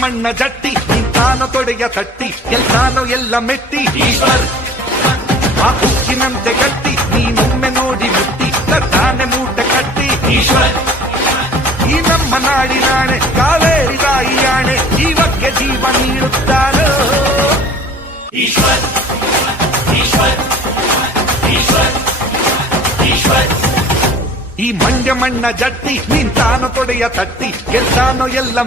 ಮಣ್ಣ ಜಟ್ಟಿ ನಿಂತಾನೋ ತೊಡೆಯ ತಟ್ಟಿ ಗೆಲ್ತಾನೋ ಎಲ್ಲ ಮೆಟ್ಟಿ ಈಶ್ವರ್ ಆ ಹುಚ್ಚಿನಂತೆ ಗಟ್ಟಿ ನೀನೊಮ್ಮೆ ನೋಡಿ ಮುಟ್ಟಿ ತರ್ತಾನೆ ಮೂಟೆ ಕಟ್ಟಿ ಈಶ್ವರ್ ಈ ನಮ್ಮ ನಾಡಿನಾಣೆ ಕಾವೇರಿ ತಾಯಿಯಾಣೆ ಜೀವಕ್ಕೆ ಜೀವ ನೀಡುತ್ತಾರೋ ಈಶ್ವರ್ ಈಶ್ವರ್ ಈಶ್ವರ್ ಈಶ್ವರ್ ಈ ಮಂಡ್ಯ ಮಣ್ಣ ಜಟ್ಟಿ ನಿಂತಾನೋ ತೊಡೆಯ ತಟ್ಟಿ ಗೆಲ್ತಾನೋ ಎಲ್ಲ